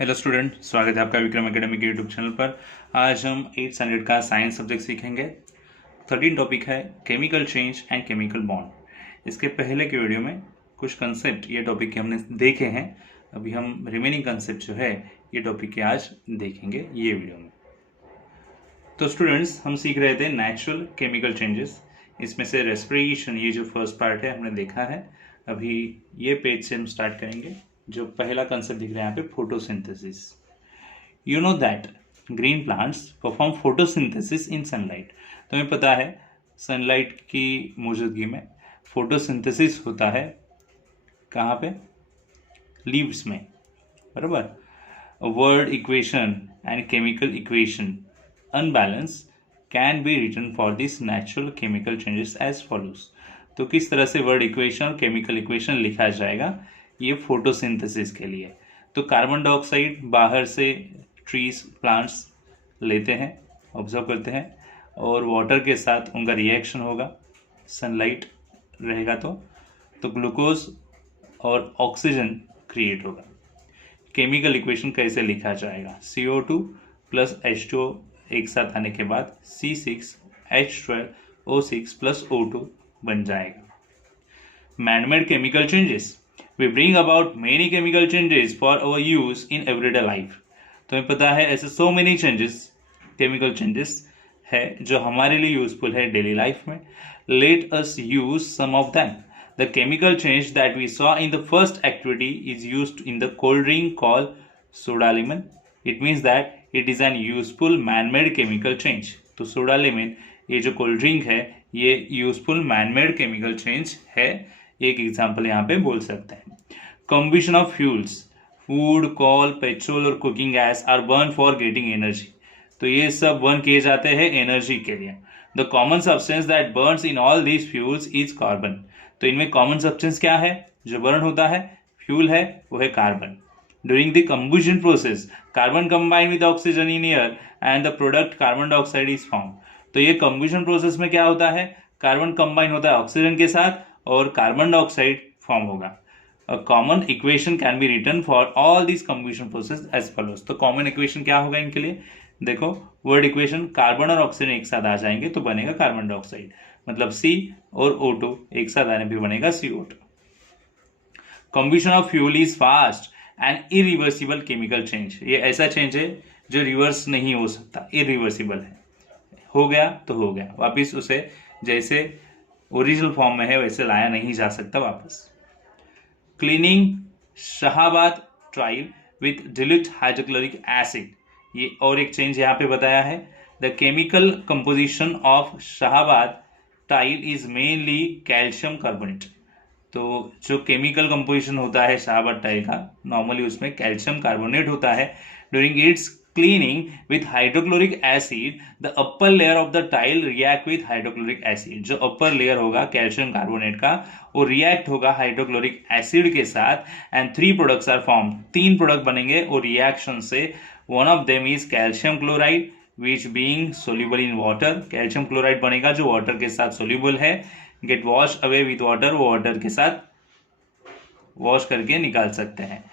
Hello student, स्वागत है आपका विक्रम एकेडमी के यूट्यूब चैनल पर। आज हम 8th स्टैंडर्ड का साइंस सब्जेक्ट सीखेंगे। 13 टॉपिक है chemical change and chemical bond. इसके पहले के वीडियो में कुछ कंसेप्ट ये टॉपिक के हमने देखे हैं। अभी हम रिमेनिंग कंसेप्ट जो है ये टॉपिक के आज देखेंगे ये वीडियो में। तो स्टूडेंट्स, हम सीख रहे थे नेचुरल केमिकल चेंजेस। इसमें से रेस्पिरेशन, ये जो फर्स्ट पार्ट है हमने देखा है। अभी ये पेज से हम स्टार्ट करेंगे। जो पहला कंसेप्ट दिख रहा है यहाँ पे, photosynthesis. You know that green plants perform photosynthesis in sunlight. तुम्हें पता है सनलाइट की मौजूदगी में फोटोसिंथेसिस होता है। कहाँ पे? लीव्स में, बराबर। Word equation and chemical equation unbalance can be written for this natural chemical changes as follows. तो किस तरह से वर्ड इक्वेशन और केमिकल इक्वेशन लिखा जाएगा ये फोटोसिंथेसिस के लिए? तो कार्बन डाइऑक्साइड बाहर से ट्रीज, प्लांट्स लेते हैं, ऑब्जर्व करते हैं, और वाटर के साथ उनका रिएक्शन होगा, सनलाइट रहेगा तो ग्लूकोज और ऑक्सीजन क्रिएट होगा। केमिकल इक्वेशन कैसे लिखा जाएगा? CO2 प्लस H2O एक साथ आने के बाद C6H12O6 प्लस O2 बन जाएगा। Manmade chemical changes, we bring about many chemical changes for our use in everyday life। तुम्हें पता है ऐसे so many changes, chemical changes है जो हमारे लिए यूजफुल है डेली लाइफ में। Let us use some of them। The chemical change that we saw in the first activity is used in the cold drink called soda lemon। It means that it is an useful man-made chemical change। तो soda lemon, ये जो cold drink है, ये useful man-made chemical change है। एक example यहाँ पे बोल सकते हैं। Combustion of fuels, food, coal, petrol और cooking gas are burn for getting energy. तो ये सब बर्न किए जाते हैं एनर्जी के लिए। The common substance that Burns in all these fuels is carbon. तो इनमें कॉमन सब्सटेंस क्या है जो बर्न होता है? फ्यूल है, वो है carbon. During the combustion process carbon combine with oxygen in air and the product carbon dioxide is form. तो ये कंबशन प्रोसेस में क्या होता है? कार्बन कंबाइन होता है ऑक्सीजन के साथ और कार्बन डाइऑक्साइड फॉर्म होगा। A common equation can be written for all these combustion process as follows। तो कॉमन इक्वेशन क्या होगा इनके लिए? देखो, वर्ड इक्वेशन, कार्बन और ऑक्सीजन एक साथ आ जाएंगे तो बनेगा कार्बन डाइऑक्साइड, मतलब C और O2 एक साथ आने भी बनेगा CO2। Combustion of fuel is fast and irreversible chemical change. ये ऐसा चेंज है जो रिवर्स नहीं हो सकता, इरिवर्सिबल है। हो गया तो हो गया, वापिस उसे जैसे ओरिजिनल फॉर्म में है वैसे लाया नहीं जा सकता वापस। Cleaning Shahabad ट्राइल with dilute hydrochloric acid, ये और एक चेंज यहाँ पे बताया है। The chemical composition of Shahabad tile is mainly calcium carbonate. तो जो केमिकल कंपोजिशन होता है शाहाबाद टाइल का, नॉर्मली उसमें कैल्शियम कार्बोनेट होता है। During its cleaning with hydrochloric acid the upper layer of the tile react with hydrochloric acid। जो upper layer होगा कैल्शियम कार्बोनेट का, वो रिएक्ट होगा हाइड्रोक्लोरिक एसिड के साथ and 3 products are form. 3 product बनेंगे और रिएक्शन से। One of them is calcium chloride which being soluble in water. Calcium chloride बनेगा जो वाटर के साथ सोल्यूबल है। Get wash away with water, वो वाटर के साथ वॉश करके निकाल सकते हैं।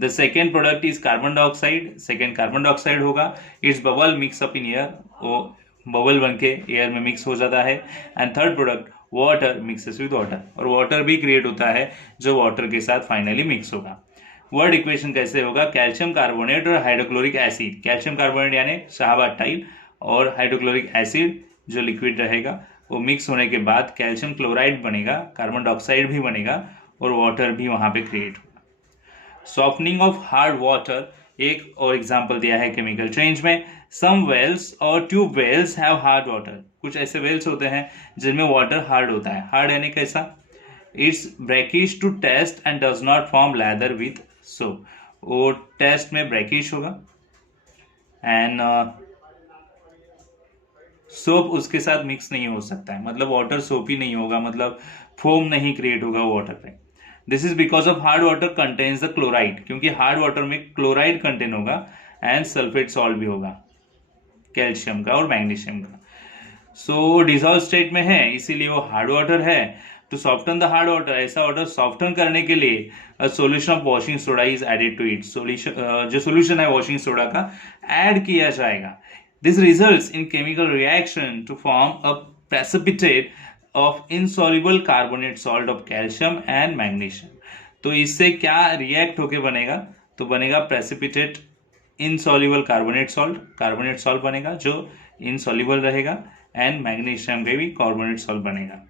The second product is carbon dioxide. Second carbon dioxide होगा। It's bubble mix up in air, वो बबल बन के एयर में मिक्स हो जाता है। And third product water mixes with water, और वाटर भी क्रिएट होता है जो वाटर के साथ फाइनली मिक्स होगा। वर्ड इक्वेशन कैसे होगा? कैल्शियम कार्बोनेट और हाइड्रोक्लोरिक एसिड। कैल्शियम कार्बोनेट यानी शाहाबाद टाइल, और हाइड्रोक्लोरिक एसिड जो लिक्विड रहेगा वो मिक्स होने के बाद कैल्शियम क्लोराइड बनेगा, कार्बन डाइऑक्साइड भी बनेगा और वाटर भी वहां पे क्रिएट होगा। सॉफ्टनिंग ऑफ हार्ड वाटर, एक और एग्जांपल दिया है केमिकल चेंज में। सम वेल्स और tube wells have hard water. कुछ ऐसे वेल्स होते हैं जिनमें वाटर हार्ड होता है। हार्ड यानी कैसा? It's brackish to taste and does not form lather with soap. वो टेस्ट में ब्रैकिश होगा एंड सोप उसके साथ मिक्स नहीं हो सकता है, मतलब वाटर सोपी नहीं होगा, मतलब फोम नहीं क्रिएट होगा वाटर पे। This is because of hard water contains the chloride, क्योंकि हार्ड वाटर में क्लोराइड कंटेन होगा एंड सल्फेट सॉल्ट भी होगा कैल्शियम का और मैग्नीशियम का। सो डिसॉल्व स्टेट में है इसीलिए वो हार्ड वाटर है। To soften the hard water, ऐसा वाटर सॉफ्टन करने के लिए a solution of washing soda is added to it, solution जो सोल्यूशन है वॉशिंग सोडा का ऐड किया जाएगा. This results in chemical reaction to form a precipitate of insoluble carbonate salt of calcium and magnesium. तो इससे क्या react होके बनेगा, तो बनेगा प्रेसिपिटेट इनसॉल्युबल कार्बोनेट सॉल्ट बनेगा जो इनसॉल्युबल रहेगा, एंड मैग्नीशियम के भी कार्बोनेट सॉल्ट बनेगा.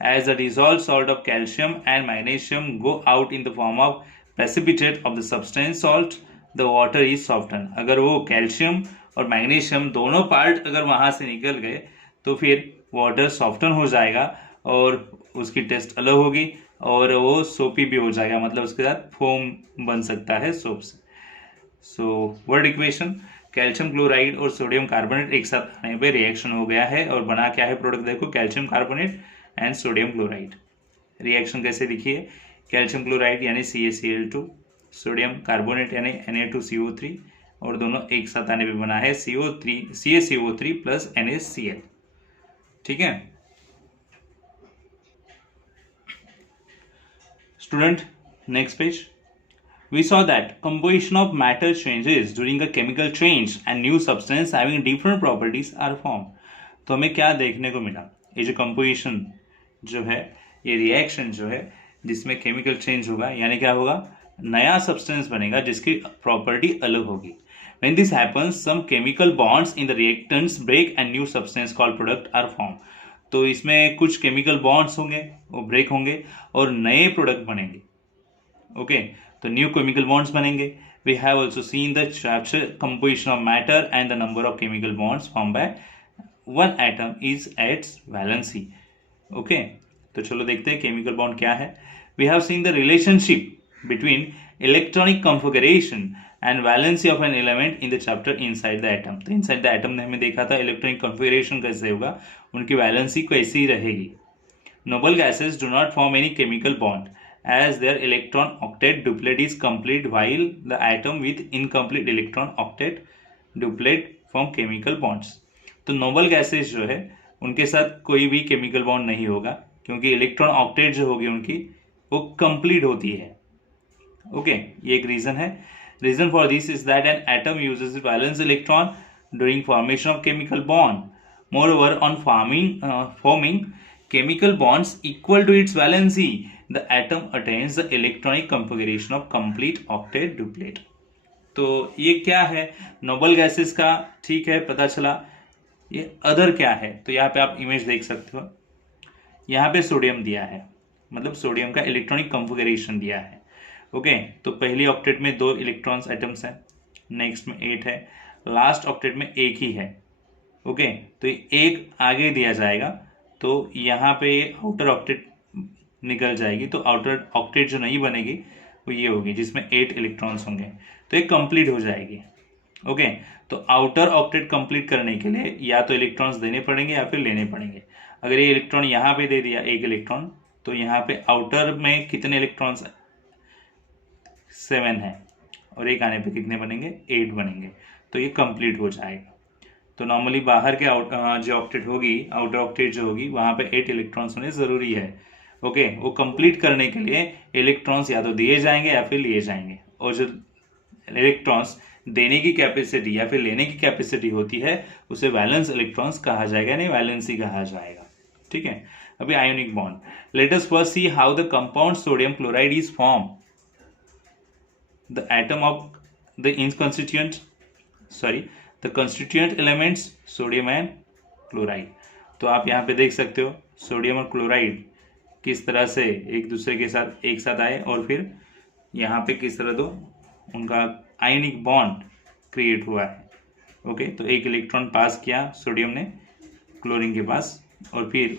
As the dissolved salt of calcium and magnesium go out in the form of precipitate of the substance salt, the water is softened. अगर वो calcium और magnesium दोनों पार्ट अगर वहां से निकल गए तो फिर वाटर सॉफ्टन हो जाएगा और उसकी टेस्ट अलग होगी और वो सोपी भी हो जाएगा, मतलब उसके साथ फोम बन सकता है सोप से. So word equation, calcium chloride और सोडियम कार्बोनेट एक साथ आने पे रिएक्शन हो गया है और बना क्या है प्रोडक्ट, देखो calcium carbonate and sodium chloride. Reaction कैसे दिखिए, कैल्शियम क्लोराइड यानी CaCl2, सोडियम कार्बोनेट यानी Na2CO3 और दोनों एक साथ आने पे बना है CaCO3 प्लस NaCl. ठीक है student, next page. We saw that composition of matter changes during a chemical change and new substance having different properties are formed. तो हमें क्या देखने को मिला, ये जो कंपोजिशन जो है, ये रिएक्शन जो है जिसमें केमिकल चेंज होगा, यानी क्या होगा, नया सब्सटेंस बनेगा जिसकी प्रॉपर्टी अलग होगी. When this happens, some chemical bonds in the reactants break and new substance called product are formed. तो इसमें कुछ केमिकल बॉन्ड्स होंगे, वो ब्रेक होंगे और नए प्रोडक्ट बनेंगे. ओके तो न्यू केमिकल बॉन्ड्स बनेंगे. We have also seen the chapter composition of matter and the number of chemical bonds formed by one atom is its valency. Okay तो चलो देखते हैं केमिकल बॉन्ड क्या है. We have seen the relationship between electronic configuration and valency of an element in the chapter inside the atom. तो inside the atom ने हमें देखा था इलेक्ट्रॉनिक कॉन्फिगरेशन कैसे होगा, उनकी वैलेंसी कैसी रहेगी. Noble gases do not form any chemical bond as their electron octet duplet is complete while the atom with incomplete electron octet duplet form chemical bonds. तो नोबल गैसेस जो है उनके साथ कोई भी केमिकल बॉन्ड नहीं होगा क्योंकि इलेक्ट्रॉन ऑक्टेट जो होगी उनकी वो कंप्लीट होती है. ओके ये एक रीजन है. Reason for this is that an atom uses valence electron during formation of chemical bond. Moreover on forming chemical bonds equal to its valency, the atom attains the electronic configuration of complete octet duplet. तो ये क्या है, noble gases का, ठीक है पता चला. ये अदर क्या है, तो यहाँ पे आप इमेज देख सकते हो. यहाँ पे सोडियम दिया है, मतलब सोडियम का इलेक्ट्रॉनिक कॉन्फ़िगरेशन दिया है. ओके तो पहली ऑक्टेट में 2 इलेक्ट्रॉन्स एटम्स हैं, नेक्स्ट में 8 है, लास्ट ऑक्टेट में 1 ही है. ओके तो एक आगे दिया जाएगा तो यहाँ पे आउटर ऑक्टेट निकल जाएगी, तो आउटर ऑक्टेट जो नहीं बनेगी वो ये होगी जिसमें 8 इलेक्ट्रॉन्स होंगे, तो ये कंप्लीट हो जाएगी. ओके तो आउटर ऑक्टेट कंप्लीट करने के लिए या तो इलेक्ट्रॉन्स देने पड़ेंगे या फिर लेने पड़ेंगे. अगर ये इलेक्ट्रॉन यहाँ पे दे दिया 1 इलेक्ट्रॉन, तो यहाँ पे आउटर में कितने इलेक्ट्रॉन्स 7 है और एक आने पे कितने बनेंगे 8 बनेंगे, तो ये कंप्लीट हो जाएगा. तो नॉर्मली बाहर के जो ऑक्टेट होगी, आउटर ऑक्टेट जो होगी वहाँ पे 8 इलेक्ट्रॉन्स होने ज़रूरी है. ओके वो कंप्लीट करने के लिए इलेक्ट्रॉन्स या तो दिए जाएंगे या फिर लिए जाएंगे, और जो इलेक्ट्रॉन्स देने की कैपेसिटी या फिर लेने की कैपेसिटी होती है उसे वैलेंस इलेक्ट्रॉन्स कहा जाएगा, नहीं वैलेंसी कहा जाएगा. ठीक है अभी ionic bond. Let us first see how the compound sodium chloride is form. The atom of the the constituent elements sodium and chloride. तो आप यहाँ पे देख सकते हो सोडियम और क्लोराइड किस तरह से एक दूसरे के साथ एक साथ आए और फिर यहाँ पे किस तरह उनका आयनिक बॉन्ड क्रिएट हुआ है. ओके तो एक इलेक्ट्रॉन पास किया सोडियम ने क्लोरीन के पास और फिर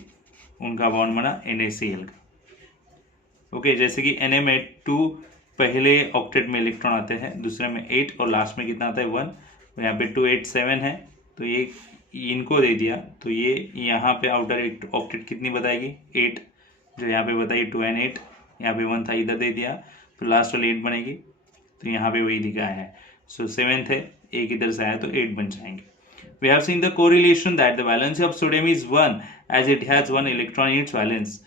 उनका बॉन्ड बना NaCl का. ओके जैसे कि Na में 2 पहले ऑक्टेट में इलेक्ट्रॉन आते हैं, दूसरे में 8 और लास्ट में कितना आता है 1. तो यहाँ पे 2 8 7 है, तो ये इनको दे दिया तो ये यहाँ पे आउटर ऑक्टेट कितनी बताएगी 8, जो यहाँ पे बताइए 2 and 8. यहाँ पे 1 था इधर दे दिया तो लास्ट वाली 8 बनेगी, तो यहाँ पे वही दिखाया है. सो 7th है, एक इधर से आया तो 8 बन जाएंगे. We have seen the correlation that the valency of sodium is 1 as it has 1 electron in its valence.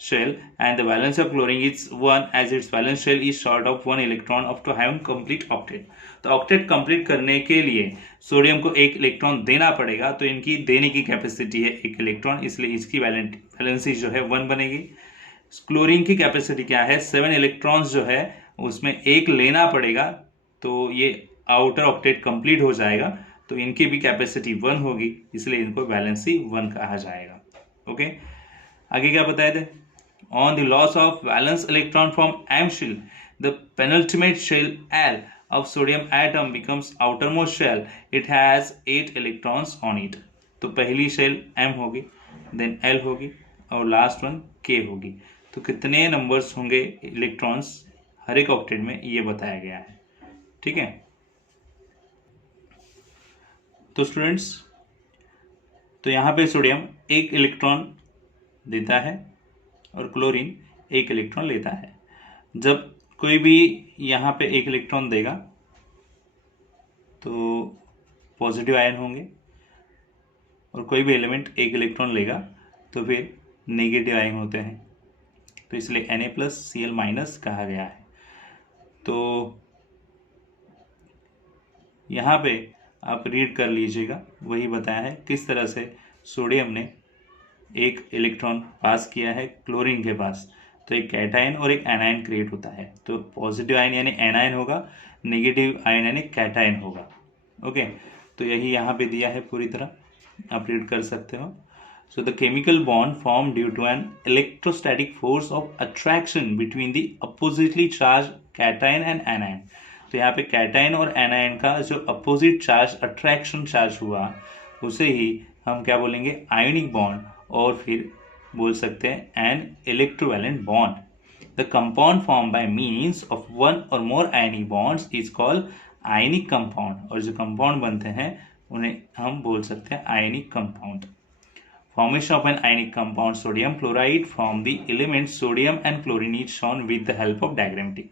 shell and the valence of chlorine is 1 as its valence shell is short of 1 electron of to have complete octet. तो octet complete करने के लिए sodium को एक electron देना पड़ेगा, तो इनकी देने की कैपेसिटी है एक इलेक्ट्रॉन, इसलिए इसकी वैलेंसी जो है 1 बनेगी। क्लोरीन की कैपेसिटी क्या है, 7 इलेक्ट्रॉन्स जो है उसमें एक लेना पड़ेगा, तो ये आउटर ऑक्टेट कंप्लीट हो जाएगा, तो इनकी भी कैपेसिटी 1 होगी, इसलिए इनको वैलेंसी 1 कहा जाएगा। ओके, आगे क्या बताए थे, on the loss of valence electron from M shell the penultimate shell L of sodium atom becomes outermost shell, it has 8 electrons on it। तो पहली शेल m होगी, देन l होगी और लास्ट वन k होगी। तो कितने numbers होंगे electrons हर एक ऑक्टेट में, ये बताया गया है। ठीक है, तो स्टूडेंट्स, तो यहाँ पे सोडियम एक इलेक्ट्रॉन देता है और क्लोरीन एक इलेक्ट्रॉन लेता है। जब कोई भी यहाँ पे एक इलेक्ट्रॉन देगा तो पॉजिटिव आयन होंगे, और कोई भी एलिमेंट एक इलेक्ट्रॉन लेगा तो फिर नेगेटिव आयन होते हैं, तो इसलिए Na+Cl- कहा गया है। तो यहाँ पे आप रीड कर लीजिएगा, वही बताया है किस तरह से सोडियम ने एक इलेक्ट्रॉन पास किया है क्लोरीन के पास, तो एक कैटायन और एक एनायन क्रिएट होता है। तो पॉजिटिव आयन यानी एनायन होगा, नेगेटिव आयन यानी कैटायन होगा। ओके, तो यही यहाँ पे दिया है पूरी तरह, आप रीड कर सकते हो। So the chemical bond form due to an electrostatic force of attraction between the oppositely charge cation and anion. तो यहाँ पे कैटायन और एनायन का जो अपोजिट चार्ज अट्रैक्शन चार्ज हुआ, उसे ही हम क्या बोलेंगे, आयोनिक बॉन्ड, और फिर बोल सकते हैं an electrovalent bond. The compound form by means of one or more ionic bonds is called ionic compound, और जो कंपाउंड बनते हैं उन्हें हम बोल सकते हैं ionic compound. Formation of an ionic compound sodium chloride from the element sodium and chlorine is shown with the help of diagrammatic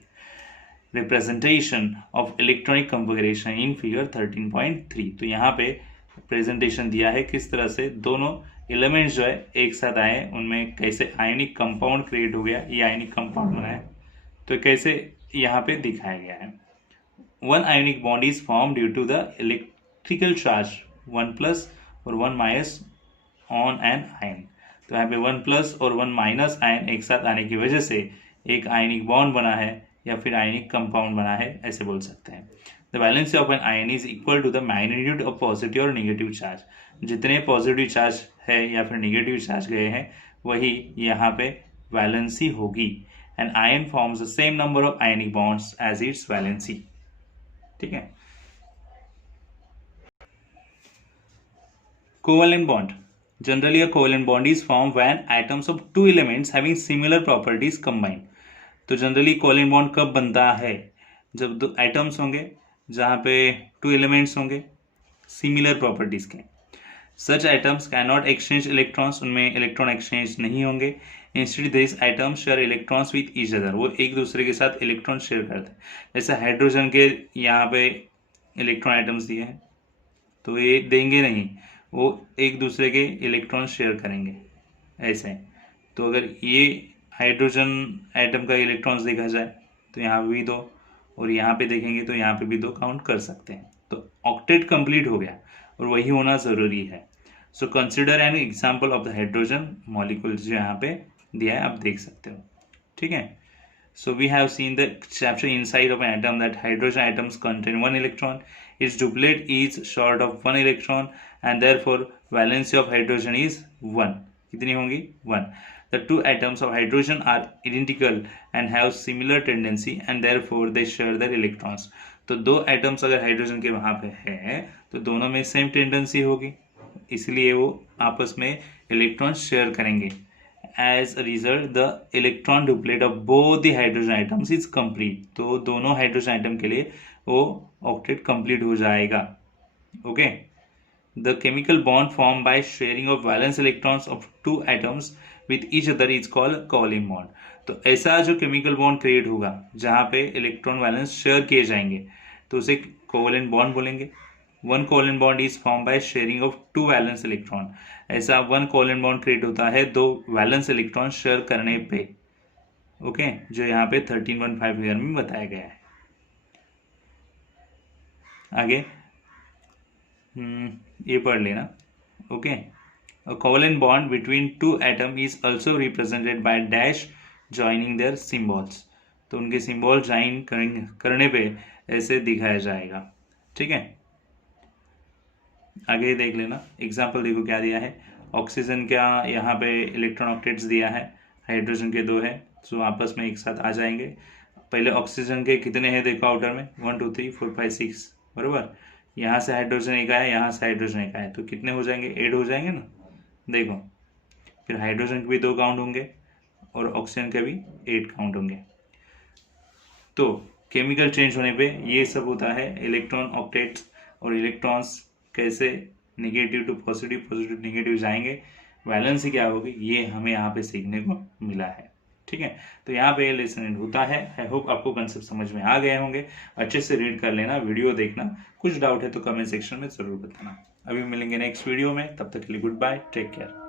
representation of electronic configuration in figure 13.3। तो यहाँ पे प्रेजेंटेशन दिया है किस तरह से दोनों एलिमेंट्स जो है एक साथ आए, उनमें कैसे आयनिक कंपाउंड क्रिएट हो गया, ये आयनिक कंपाउंड बना है, तो कैसे यहाँ पे दिखाया गया है। One ionic bond is form due to the electrical charge 1+ और 1- ऑन एन आयन। तो यहाँ पे 1+ और 1- आयन एक साथ आने की वजह से एक आयनिक बॉन्ड बना है या फिर आयनिक कंपाउंड बना है, ऐसे बोल सकते हैं। The valency of an ion is equal to the magnitude of positive और नेगेटिव चार्ज। जितने पॉजिटिव चार्ज है या फिर नेगेटिव चार्ज गए हैं, वही यहाँ पे वैलेंसी होगी। An ion forms the same number of ionic bonds as its valency. ठीक है, covalent bond. Generally a covalent bond is formed when atoms of two elements having similar properties combine। तो generally covalent bond कब बनता है, जब दो atoms होंगे जहाँ पे 2 एलिमेंट्स होंगे सिमिलर प्रॉपर्टीज के। Such atoms can not exchange electrons, उनमें इलेक्ट्रॉन एक्सचेंज नहीं होंगे। Instead this atoms share electrons with each other, वो एक दूसरे के साथ इलेक्ट्रॉन शेयर करते हैं। जैसे हाइड्रोजन के यहाँ पे इलेक्ट्रॉन एटम्स दिए हैं, तो ये देंगे नहीं, वो एक दूसरे के इलेक्ट्रॉन शेयर करेंगे ऐसे। तो अगर ये हाइड्रोजन एटम का इलेक्ट्रॉन्स देखा जाए तो यहाँ पे भी 2, और यहाँ पे देखेंगे तो यहाँ पे भी 2 काउंट कर सकते हैं। तो ऑक्टेट कंप्लीट हो गया, और वही होना ज़रूरी है। So consider an example of the hydrogen molecule जो यहाँ पे दिया है, आप देख सकते हो। ठीक है, so we have seen the chapter inside of an atom that hydrogen atoms contain 1 electron, its duplet is short of 1 electron and therefore valency of hydrogen is 1। कितनी होंगी, 1। The two atoms of hydrogen are identical and have similar tendency and therefore they share their electrons। तो 2 atoms अगर hydrogen के वहाँ पे है तो दोनों में सेम टेंडेंसी होगी, इसलिए वो आपस में इलेक्ट्रॉन शेयर करेंगे। As a result, the electron duplet of both the hydrogen atoms is complete। तो दोनों हाइड्रोजन एटम के लिए वो ऑक्टेट कंप्लीट हो जाएगा। Okay, the chemical bond form by sharing of valence electrons of 2 atoms with each other is called covalent bond. तो ऐसा जो केमिकल बॉन्ड क्रिएट होगा जहाँ पे इलेक्ट्रॉन वैलेंस शेयर किए जाएंगे, तो उसे कोवेलेंट बॉन्ड बोलेंगे। One covalent bond is form by sharing of two valence electron. ऐसा वन कोवलेंट बॉन्ड क्रिएट होता है दो वैलेंस इलेक्ट्रॉन शेयर करने पे, ओके, जो यहाँ पे 13.15 फिगर में बताया गया है। आगे ये पढ़ लेना, okay. A covalent bond between two atom is also represented by dash joining there symbols. तो उनके सिंबल ज्वाइन करने पे ऐसे दिखाया जाएगा, ठीक है। आगे देख लेना, एग्जाम्पल देखो क्या दिया है। ऑक्सीजन का यहाँ पे इलेक्ट्रॉन ऑक्टेट्स दिया है, हाइड्रोजन के 2 है, जो आपस में एक साथ आ जाएंगे। पहले ऑक्सीजन के कितने हैं देखो आउटर में, 1 2 3 4 5 6, बरोबर। यहाँ से हाइड्रोजन एक आया, यहाँ से हाइड्रोजन एक आया, तो कितने हो जाएंगे, 8 हो जाएंगे ना। देखो फिर हाइड्रोजन के भी 2 काउंट होंगे और ऑक्सीजन के भी 8 काउंट होंगे। तो केमिकल चेंज होने पे ये सब होता है, इलेक्ट्रॉन ऑक्टेट्स और इलेक्ट्रॉन्स कैसे negative to positive, positive negative जाएंगे, वैलेंसी क्या होगी, ये हमें यहाँ पे सीखने को मिला है, ठीक है। तो यहाँ पे लेसन एंड होता है। आई होप आपको कंसेप्ट समझ में आ गए होंगे। अच्छे से रीड कर लेना, वीडियो देखना, कुछ डाउट है तो कमेंट सेक्शन में जरूर बताना। अभी मिलेंगे नेक्स्ट वीडियो में, तब तक के लिए गुड बाय, टेक केयर।